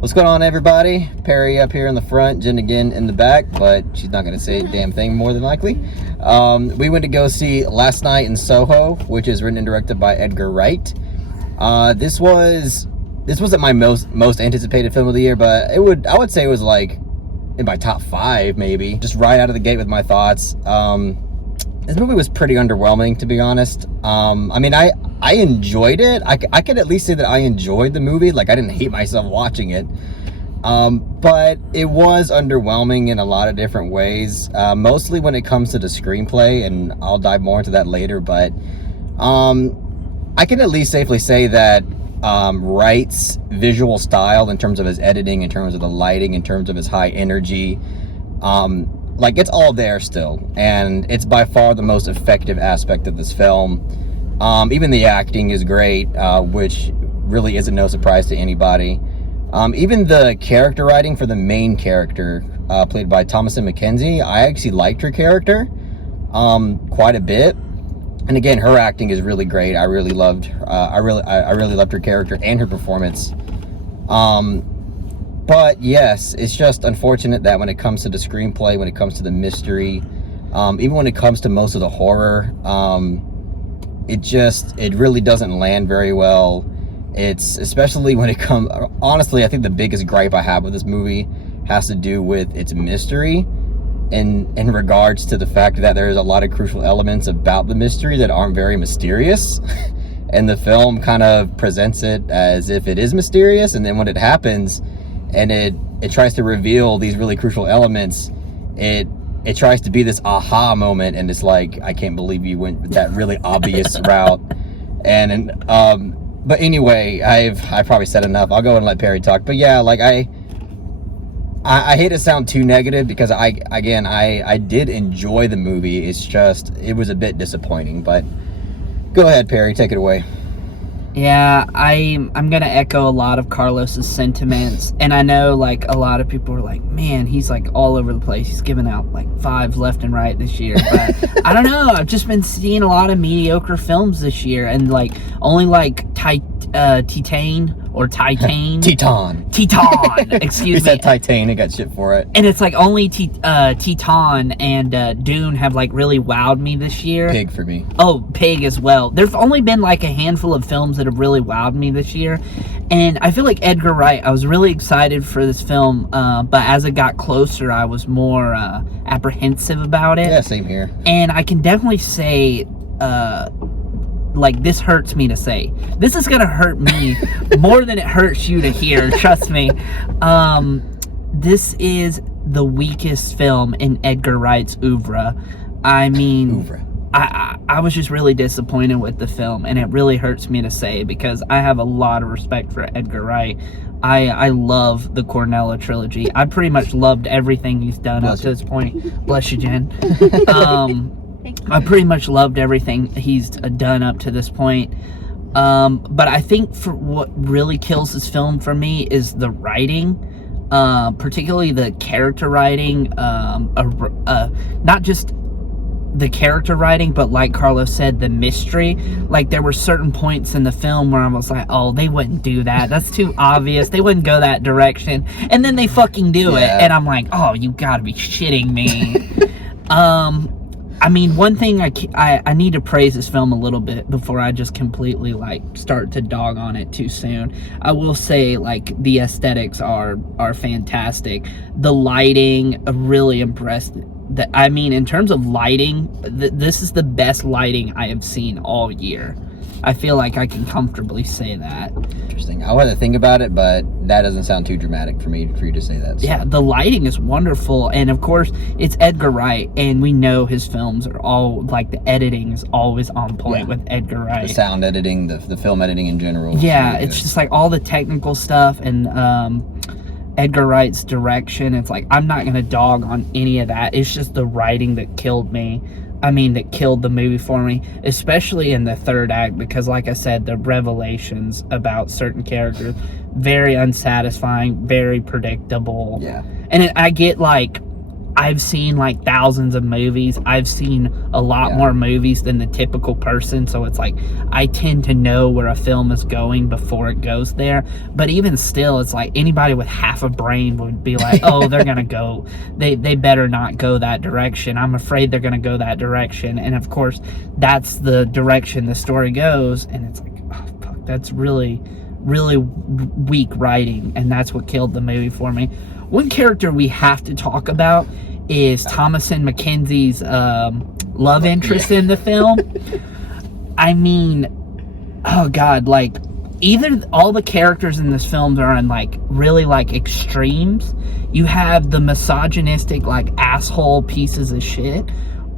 What's going on, everybody? Perry up here in the front, Jen again in the back, but she's not going to say a damn thing more than likely. We went to go see Last Night in Soho, which is written and directed by Edgar Wright. This wasn't my most anticipated film of the year, but I would say it was like in my top 5 maybe. Just right out of the gate with my thoughts. This movie was pretty underwhelming, to be honest. I mean, I enjoyed it. I could at least say that I enjoyed the movie. Like, I didn't hate myself watching it. But it was underwhelming in a lot of different ways. Mostly when it comes to the screenplay, and I'll dive more into that later. But I can at least safely say that Wright's visual style, in terms of his editing, in terms of the lighting, in terms of his high energy, like, it's all there still, and it's by far the most effective aspect of this film. Even the acting is great, which really isn't no surprise to anybody. Even the character writing for the main character, played by Thomasin McKenzie, I actually liked her character quite a bit. And again, her acting is really great. I really loved I really loved her character and her performance. But yes, it's just unfortunate that when it comes to the screenplay, when it comes to the mystery, even when it comes to most of the horror, it really doesn't land very well. It's especially when it comes, honestly, I think the biggest gripe I have with this movie has to do with its mystery, in regards to the fact that there's a lot of crucial elements about the mystery that aren't very mysterious. And the film kind of presents it as if it is mysterious, and then when it happens and it tries to reveal these really crucial elements, it tries to be this aha moment, and it's like, I can't believe you went that really obvious route. And but anyway, I've probably said enough. I'll go and let Perry talk. But yeah, like, I hate to sound too negative, because I did enjoy the movie. It's just, it was a bit disappointing. But go ahead, Perry, take it away. Yeah, I'm gonna echo a lot of Carlos's sentiments, and I know, like, a lot of people are like, man, he's like all over the place. He's giving out like 5s left and right this year, but I don't know. I've just been seeing a lot of mediocre films this year, and like only like Titan. Excuse me. You said Titan, I got shit for it. And it's like only Titan and Dune have like really wowed me this year. Pig for me. Oh, Pig as well. There's only been like a handful of films that have really wowed me this year. And I feel like Edgar Wright, I was really excited for this film, but as it got closer, I was more apprehensive about it. Yeah, same here. And I can definitely say, like, this hurts me to say. This is gonna hurt me more than it hurts you to hear, trust me. This is the weakest film in Edgar Wright's oeuvre. I mean, I was just really disappointed with the film, and it really hurts me to say, because I have a lot of respect for Edgar Wright. I love the Cornella trilogy. I pretty much loved everything he's done up to this point. Bless you, Jen. I pretty much loved everything he's done up to this point. But I think for what really kills this film for me is the writing, particularly the character writing. Not just the character writing, but like Carlos said, the mystery. Like, there were certain points in the film where I was like, oh, they wouldn't do that. That's too obvious. They wouldn't go that direction. And then they fucking do it. And I'm like, oh, you gotta be shitting me. I mean, one thing I need to praise this film a little bit before I just completely, like, start to dog on it too soon. I will say, like, the aesthetics are fantastic. The lighting really impressed. I mean, in terms of lighting, this is the best lighting I have seen all year. I feel like I can comfortably say that. Interesting. I want to think about it, but that doesn't sound too dramatic for you to say that. So. Yeah, the lighting is wonderful, and of course, it's Edgar Wright, and we know his films are all, like, the editing is always on point with Edgar Wright. The sound editing, the film editing in general. Yeah, really, it's just like all the technical stuff, and Edgar Wright's direction. It's like, I'm not gonna dog on any of that. It's just the writing that killed me. I mean, that killed the movie for me, especially in the third act, because like I said, the revelations about certain characters, very unsatisfying, very predictable. Yeah. And I get, like, I've seen like thousands of movies. I've seen a lot more movies than the typical person. So it's like, I tend to know where a film is going before it goes there. But even still, it's like anybody with half a brain would be like, oh, they're going to go, they better not go that direction. I'm afraid they're going to go that direction. And of course, that's the direction the story goes. And it's like, oh, fuck, that's really weak writing. And that's what killed the movie for me. One character we have to talk about is Thomasin McKenzie's love interest in the film. I mean, oh God, like, either all the characters in this film are on like really like extremes. You have the misogynistic like asshole pieces of shit,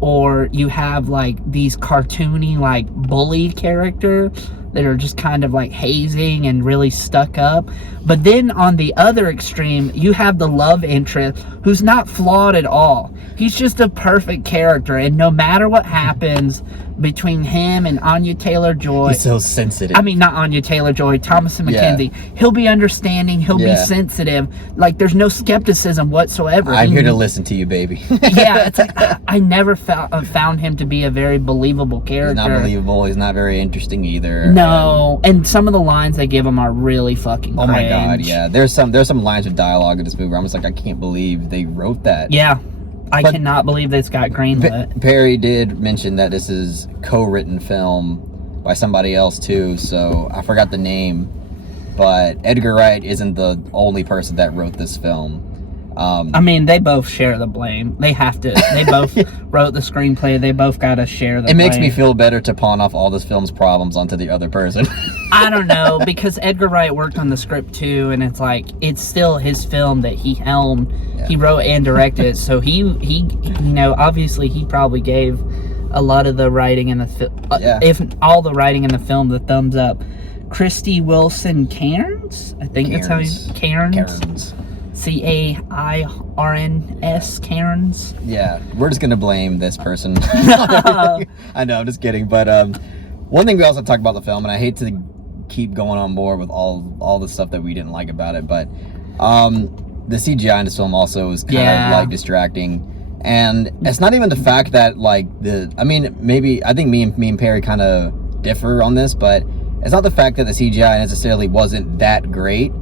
or you have like these cartoony like bully character that are just kind of like hazing and really stuck up. But then on the other extreme, you have the love interest who's not flawed at all. He's just a perfect character, and no matter what happens between him and Anya Taylor-Joy, he's so sensitive. I mean, not Anya Taylor-Joy, Thomasin McKenzie. He'll be understanding, he'll be sensitive. Like, there's no skepticism whatsoever. I'm here to listen to you, baby. Yeah, it's like, I never found him to be a very believable character. He's not believable. He's not very interesting either. No, and some of the lines they give him are really fucking cringe. Oh my God, yeah. There's some lines of dialogue in this movie where I'm just like, I can't believe they wrote that. Yeah. I cannot believe this got greenlit. Perry did mention that this is co-written film by somebody else too, so I forgot the name. But Edgar Wright isn't the only person that wrote this film. I mean, they both share the blame. They have to. They both wrote the screenplay. They both got to share the blame. It makes me feel better to pawn off all this film's problems onto the other person. I don't know, because Edgar Wright worked on the script too, and it's like, it's still his film that he helmed. Yeah. He wrote and directed it, so he you know, obviously he probably gave a lot of the writing in the film, if all the writing in the film, the thumbs up. Christy Wilson Cairns, I think that's how he's Cairns. Cairns, Cairns. Yeah, we're just gonna blame this person. I know, I'm just kidding. But one thing we also talked about the film, and I hate to keep going on board with all the stuff that we didn't like about it, but the CGI in this film also is kind of like distracting. And it's not even the fact that like I think me and Perry kind of differ on this, but it's not the fact that the CGI necessarily wasn't that great,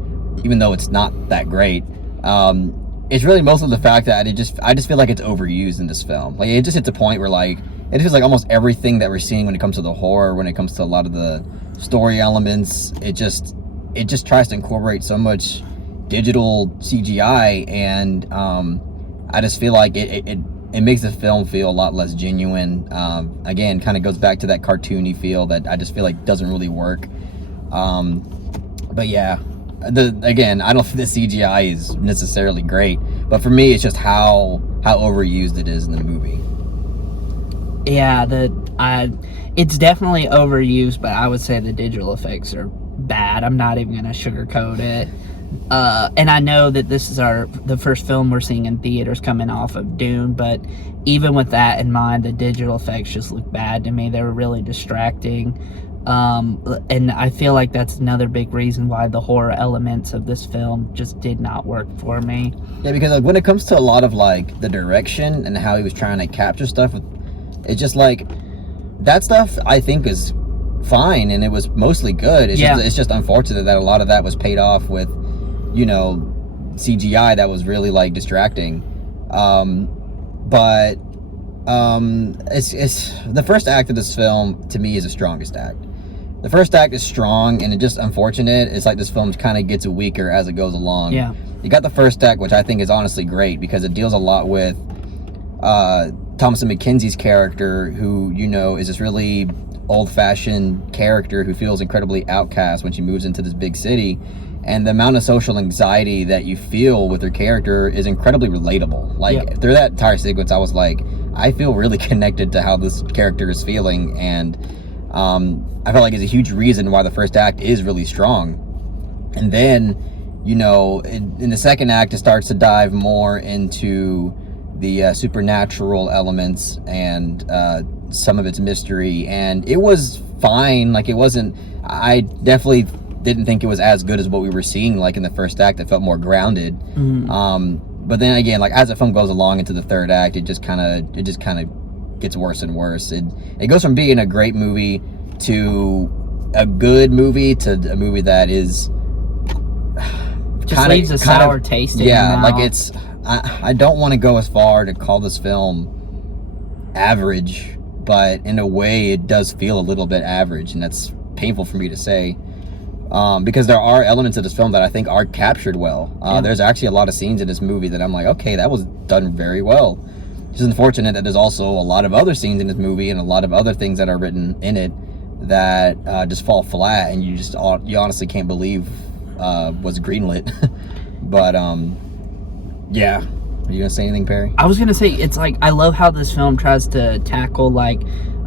even though it's not that great. It's really most of the fact that I just feel like it's overused in this film. Like, it just hits a point where like it feels like almost everything that we're seeing when it comes to the horror, when it comes to a lot of the story elements, it just tries to incorporate so much digital CGI, and I just feel like it makes the film feel a lot less genuine. Again, kind of goes back to that cartoony feel that I just feel like doesn't really work. But yeah. Again, I don't think the CGI is necessarily great, but for me, it's just how overused it is in the movie. Yeah, it's definitely overused, but I would say the digital effects are bad. I'm not even gonna sugarcoat it. And I know that this is the first film we're seeing in theaters coming off of Dune, but even with that in mind, the digital effects just look bad to me. They were really distracting. And I feel like that's another big reason why the horror elements of this film just did not work for me. Yeah, because like when it comes to a lot of like the direction and how he was trying to capture stuff, it's just like that stuff I think is fine and it was mostly good. It's just unfortunate that a lot of that was paid off with, you know, CGI that was really like distracting. But it's the first act of this film to me is the strongest act. The first act is strong, and it's just unfortunate. It's like this film kind of gets weaker as it goes along. Yeah. You got the first act, which I think is honestly great because it deals a lot with Thomasin McKenzie's character, who, you know, is this really old-fashioned character who feels incredibly outcast when she moves into this big city. And the amount of social anxiety that you feel with her character is incredibly relatable. Like, through that entire sequence, I was like, I feel really connected to how this character is feeling, and I feel like it's a huge reason why the first act is really strong. And then, you know, in the second act, it starts to dive more into the supernatural elements and some of its mystery, and it was fine. Like, it wasn't, I definitely didn't think it was as good as what we were seeing like in the first act. It felt more grounded. But then again, like as the film goes along into the third act, it just kind of gets worse and worse. It goes from being a great movie to a good movie to a movie that is just leaves a sour taste in your mouth. Like it's I don't want to go as far to call this film average, but in a way it does feel a little bit average, and that's painful for me to say. Because there are elements of this film that I think are captured well. There's actually a lot of scenes in this movie that I'm like, okay, that was done very well. It's just unfortunate that there's also a lot of other scenes in this movie and a lot of other things that are written in it that just fall flat, and you honestly can't believe was greenlit. But yeah, are you gonna say anything, Perry? I was gonna say, it's like, I love how this film tries to tackle like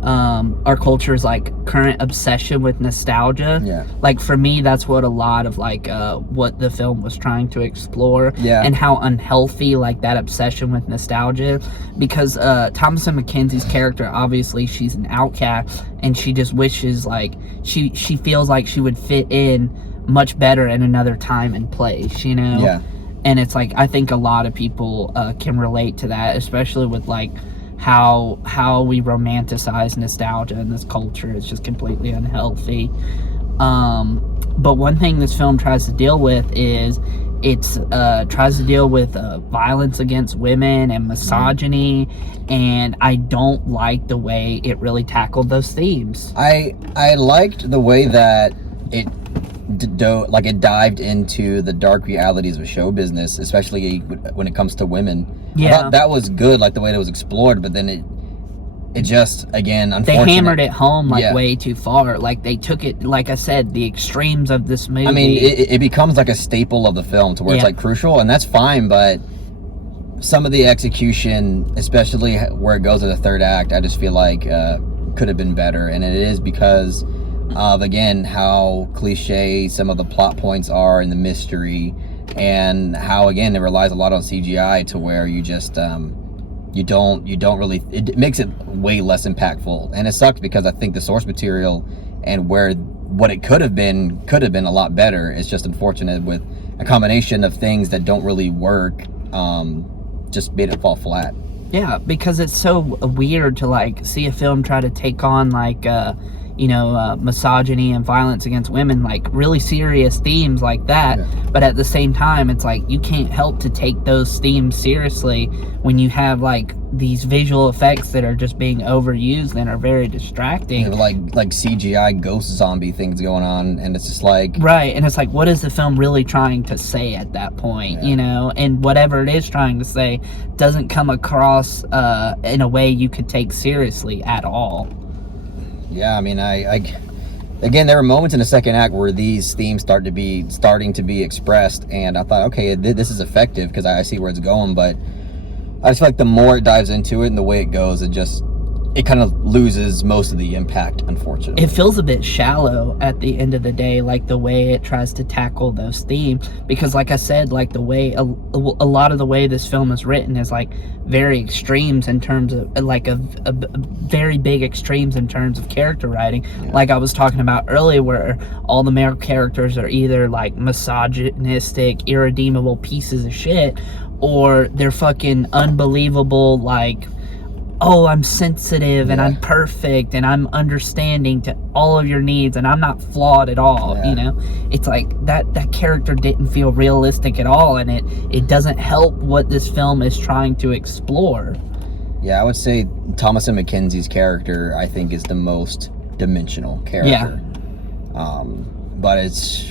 our culture's like current obsession with nostalgia. Yeah. Like for me, that's what a lot of like what the film was trying to explore. Yeah. And how unhealthy like that obsession with nostalgia, because Thomasin McKenzie's character, obviously she's an outcast, and she just wishes like she feels like she would fit in much better in another time and place, you know? Yeah. And it's like, I think a lot of people can relate to that, especially with like how we romanticize nostalgia in this culture. It's just completely unhealthy. But one thing this film tries to deal with is tries to deal with violence against women and misogyny, and I don't like the way it really tackled those themes. I liked the way that it dived into the dark realities of show business, especially when it comes to women. Yeah. I thought that was good, like the way it was explored, but then it just, again, unfortunately, they hammered it home way too far. Like they took it, like I said, the extremes of this movie. I mean, it becomes like a staple of the film to where it's like crucial, and that's fine, but some of the execution, especially where it goes to the third act, I just feel like could have been better. And it is because of, again, how cliche some of the plot points are and the mystery, and how, again, it relies a lot on CGI to where you just you don't really, it makes it way less impactful. And it sucks because I think the source material and what it could have been a lot better. It's just unfortunate with a combination of things that don't really work, just made it fall flat. Yeah, because it's so weird to like see a film try to take on like misogyny and violence against women, like really serious themes like that. Yeah. But at the same time, it's like you can't help to take those themes seriously when you have like these visual effects that are just being overused and are very distracting. You have like CGI ghost zombie things going on, and it's just like, right. And it's like, what is the film really trying to say at that point? Yeah. You know, and whatever it is trying to say doesn't come across in a way you could take seriously at all. Yeah, I mean, again, there were moments in the second act where these themes starting to be expressed, and I thought, okay, this is effective because I see where it's going, but I just feel like the more it dives into it and the way it goes, it kind of loses most of the impact, unfortunately. It feels a bit shallow at the end of the day, like the way it tries to tackle those themes, because like I said, like the way a lot of the way this film is written is like very extremes in terms of like a very big extremes in terms of character writing. Yeah. Like I was talking about earlier, where all the male characters are either like misogynistic, irredeemable pieces of shit, or they're fucking unbelievable, like, oh, I'm sensitive and I'm perfect and I'm understanding to all of your needs and I'm not flawed at all. You know, it's like that character didn't feel realistic at all, and it doesn't help what this film is trying to explore. Yeah, I would say Thomasin McKenzie's character, I think, is the most dimensional character. But it's,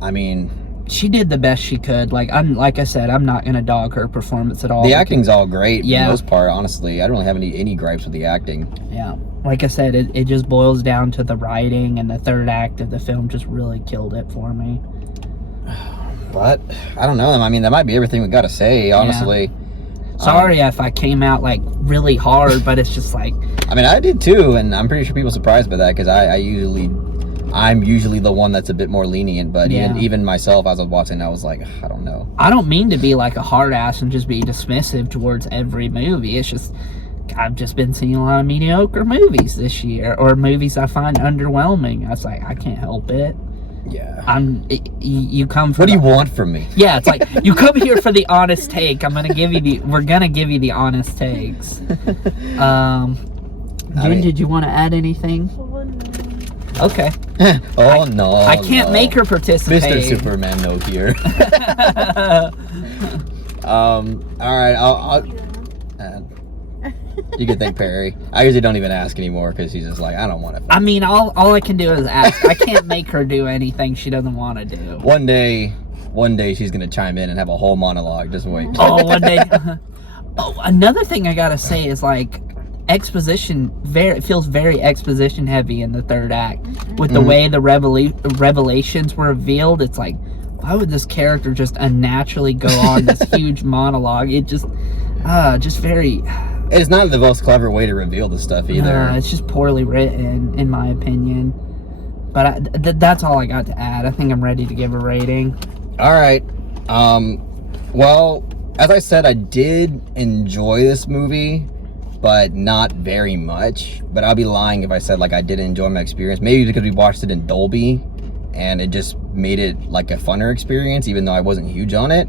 I mean, she did the best she could. Like I said, I'm not gonna dog her performance at all. The acting's all great for the most part, honestly. I don't really have any gripes with the acting. Yeah. Like I said, it just boils down to the writing, and the third act of the film just really killed it for me. But I don't know. I mean, that might be everything we gotta say, honestly. Sorry if I came out like really hard, but it's just like, I mean, I did too, and I'm pretty sure people are surprised by that, because I'm usually the one that's a bit more lenient, but even myself, as I was watching, I was like, I don't know. I don't mean to be like a hard ass and just be dismissive towards every movie. It's just, I've just been seeing a lot of mediocre movies this year, or movies I find underwhelming. I was like, I can't help it. Yeah. You come for What do you want from me? Yeah, it's like you come here for the honest take. We're gonna give you the honest takes. Jen, did you want to add anything? Okay. Oh no. I can't make her participate. Mr. Superman no here. All right, I'll you can thank Perry. I usually don't even ask anymore because she's just like, I don't want to. I mean, all I can do is ask. I can't make her do anything she doesn't want to do. One day she's gonna chime in and have a whole monologue. Just wait. Oh, one day. Oh, another thing I gotta say is like exposition. It feels very exposition heavy in the third act with the way the revelations were revealed. It's like, why would this character just unnaturally go on this huge monologue? It just very. It's not the most clever way to reveal the stuff either. It's just poorly written, in my opinion. But that's all I got to add. I think I'm ready to give a rating. All right. Well, as I said, I did enjoy this movie, but not very much. But I'll be lying if I said like I didn't enjoy my experience. Maybe because we watched it in Dolby, and it just made it like a funner experience, even though I wasn't huge on it.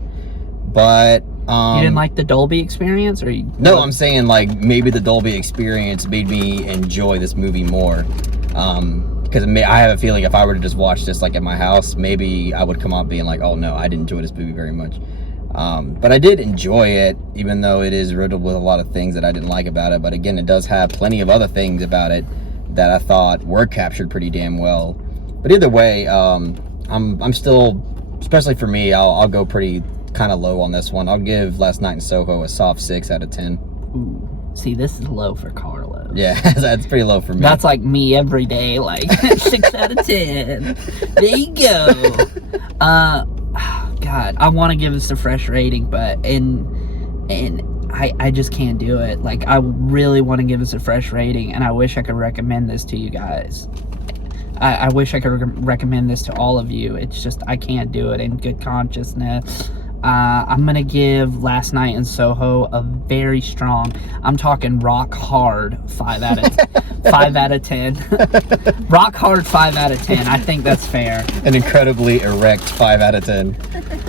But you didn't like the Dolby experience, or you? No, I'm saying like maybe the Dolby experience made me enjoy this movie more. Because I have a feeling if I were to just watch this like at my house, maybe I would come out being like, oh no, I didn't enjoy this movie very much. But I did enjoy it, even though it is riddled with a lot of things that I didn't like about it. But again, it does have plenty of other things about it that I thought were captured pretty damn well. But either way, I'm still, especially for me, I'll go pretty kind of low on this one. I'll give Last Night in Soho a soft 6 out of 10. Ooh, see, this is low for Carlos. Yeah, that's pretty low for me. That's like me every day, like 6 out of 10. There you go. God, I want to give this a fresh rating, but I just can't do it. Like, I really want to give this a fresh rating, and I wish I could recommend this to you guys. I wish I could recommend this to all of you. It's just I can't do it in good consciousness. I'm gonna give Last Night in Soho a very strong, I'm talking rock hard 5 out of 10. Rock hard 5 out of 10. I think that's fair. An incredibly erect 5 out of 10.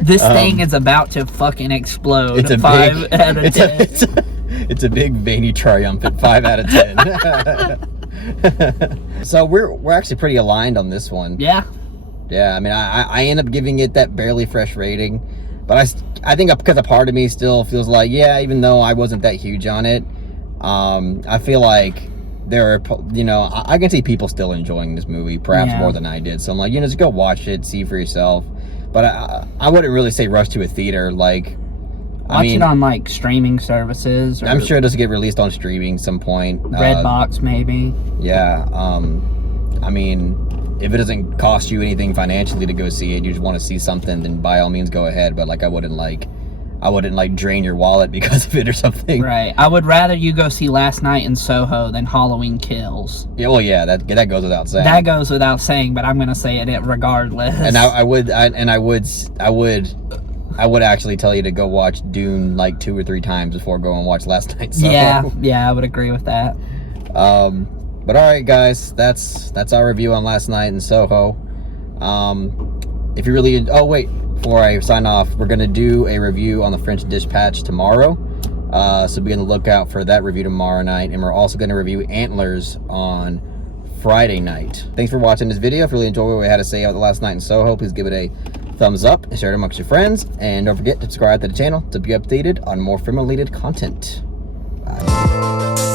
This thing is about to fucking explode. It's a 5 out of 10. It's a big veiny triumphant 5 out of 10. So we're actually pretty aligned on this one. Yeah. Yeah, I mean, I end up giving it that barely fresh rating. But I think because a part of me still feels like, yeah, even though I wasn't that huge on it, I feel like there are, I can see people still enjoying this movie, perhaps more than I did. So I'm like, just go watch it, see for yourself. But I wouldn't really say rush to a theater. Like, Watch it on like streaming services. Or I'm sure it does get released on streaming some point. Redbox maybe. Yeah. I mean, if it doesn't cost you anything financially to go see it, you just want to see something, then by all means go ahead. But like, I wouldn't drain your wallet because of it or something. Right. I would rather you go see Last Night in Soho than Halloween Kills. Yeah. Well, yeah. That goes without saying. That goes without saying, but I'm gonna say it regardless. And I would actually tell you to go watch Dune like 2 or 3 times before going and watch Last Night in Soho. Yeah. I would agree with that. But all right, guys, that's our review on Last Night in Soho. If you really, before I sign off, we're gonna do a review on the French Dispatch tomorrow. So be on the lookout for that review tomorrow night, and we're also gonna review Antlers on Friday night. Thanks for watching this video. If you really enjoyed what we had to say about the Last Night in Soho, please give it a thumbs up and share it amongst your friends. And don't forget to subscribe to the channel to be updated on more film-related content. Bye.